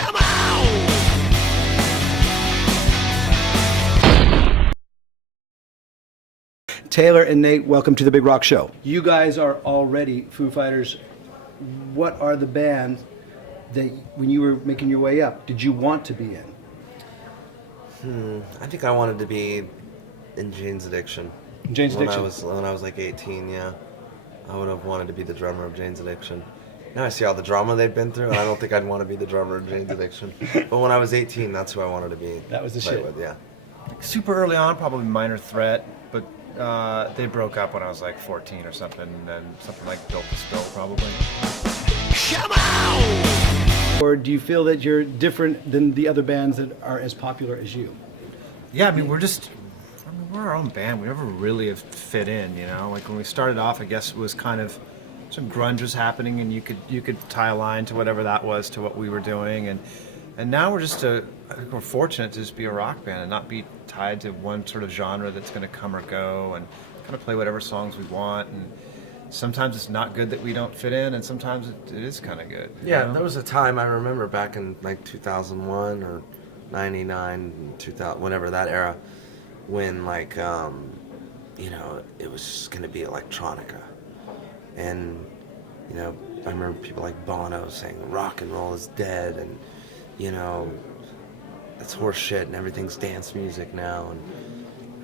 Come on! Taylor and Nate, welcome to the Big Rock Show. You guys are already Foo Fighters. What are the bands that, when you were making your way up, did you want to be in? I think I wanted to be in Jane's Addiction. Jane's when Addiction? When I was like 18, yeah. I would have wanted to be the drummer of Jane's Addiction. Now I see all the drama they've been through, and I don't think I'd want to be the drummer of Jane's Addiction. But when I was 18, that's who I wanted to be. That was the shit. With, yeah. Super early on, probably Minor Threat, but they broke up when I was like 14 or something, and then something like Built to Spill, probably. Come on! Or do you feel that you're different than the other bands that are as popular as you? Yeah, I mean, we're our own band. We never really have fit in, you know? Like when we started off, I guess it was kind of, some grunge was happening, and you could tie a line to whatever that was to what we were doing, and now we're just we're fortunate to just be a rock band and not be tied to one sort of genre that's going to come or go, and kind of play whatever songs we want. And sometimes it's not good that we don't fit in, and sometimes it is kind of good. Yeah, you know? there was a time I remember back in like 2001 or 99, 2000, whenever that era, when like, you know, it was just going to be electronica. And, you know, I remember people like Bono saying rock and roll is dead, and, you know, that's horse shit and everything's dance music now. And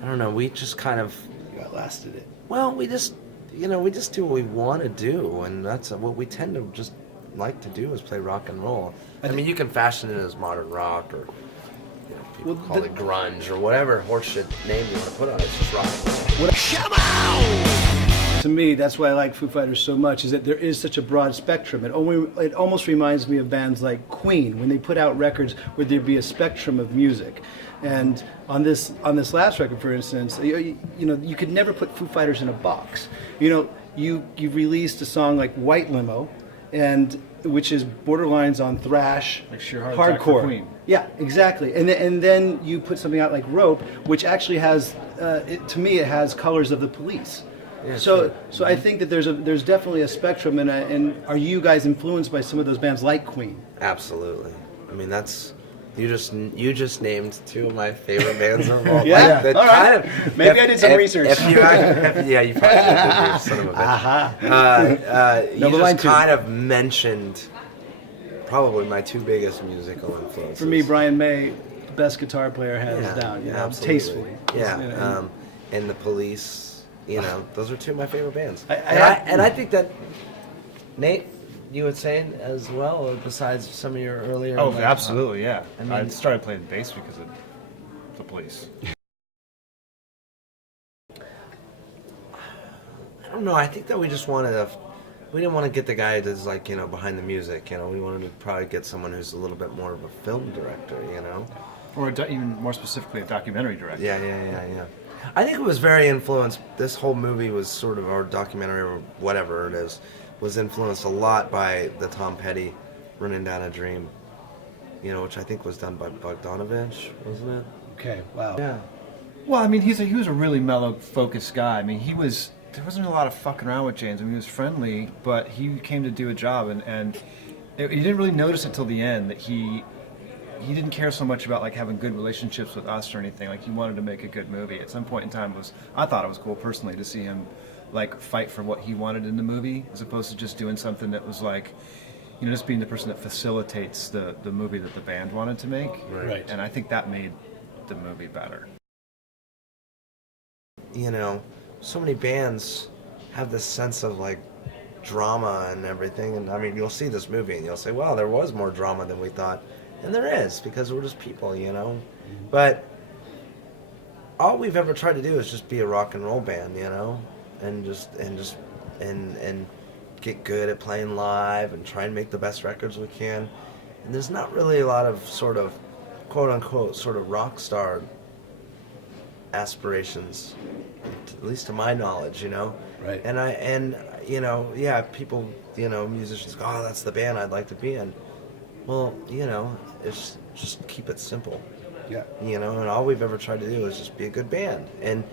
I don't know, we just kind of... You outlasted it. Well, we just, you know, we just do what we want to do, and that's what we tend to just like to do is play rock and roll. I mean, you can fashion it as modern rock, or, you know, people call it grunge, or whatever horseshit name you want to put on it. It's just rock and roll. Come on! To me, that's why I like Foo Fighters so much, is that there is such a broad spectrum. It almost reminds me of bands like Queen, when they put out records where there'd be a spectrum of music. And on this last record, for instance, you know, you could never put Foo Fighters in a box. You know, you released a song like White Limo, and which is borderlines on thrash, like sheer hardcore. Queen. Yeah, exactly. And then you put something out like Rope, which actually has, to me, it has colors of the Police. Yeah, so I think that there's definitely a spectrum, and are you guys influenced by some of those bands like Queen? Absolutely. I mean, that's you just named two of my favorite bands of all. Yeah, that all right. kind of, Maybe I did some research. Yeah, you probably did, you son of a bitch. You just kind of mentioned probably my two biggest musical influences. For me, Brian May, the best guitar player, hands down. You know, absolutely. tastefully. Yeah, You know, and the Police. You know, those are two of my favorite bands. I I think that, Nate, you would say as well, besides some of your earlier... Oh, absolutely, yeah. I mean, I started playing bass because of the Police. I don't know, I think that we just wanted to... We didn't want to get the guy that's like, you know, behind the music, you know. We wanted to probably get someone who's a little bit more of a film director, you know. Or even more specifically, a documentary director. Yeah. I think it was very influenced. This whole movie was sort of, our documentary or whatever it is, was influenced a lot by the Tom Petty Running Down a Dream, you know, which I think was done by Bogdanovich, wasn't it? okay, wow. Yeah. Well, I mean, he was a really mellow, focused guy. I mean, there wasn't a lot of fucking around with James. I mean, he was friendly, but he came to do a job, and you didn't really notice until the end that he didn't care so much about like having good relationships with us or anything. Like, he wanted to make a good movie. At some point in time, I thought it was cool personally to see him like fight for what he wanted in the movie, as opposed to just doing something that was like, you know, just being the person that facilitates the movie that the band wanted to make. Right. And I think that made the movie better. You know, so many bands have this sense of like drama and everything, and I mean, you'll see this movie and you'll say, well, there was more drama than we thought. And there is, because we're just people, you know. But all we've ever tried to do is just be a rock and roll band, you know, and get good at playing live and try and make the best records we can. And there's not really a lot of sort of quote unquote sort of rock star aspirations, at least to my knowledge, you know. Right. And you know, yeah, people, you know, musicians go, oh, that's the band I'd like to be in. Well, you know, it's just keep it simple. Yeah. You know, and all we've ever tried to do is just be a good band. And,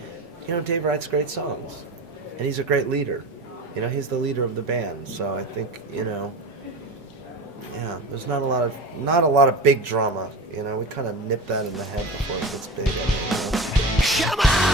you know, Dave writes great songs. And he's a great leader. You know, he's the leader of the band. So I think, you know, yeah, there's not a lot of big drama. You know, we kind of nip that in the head before it gets big. I mean, you know? Come on!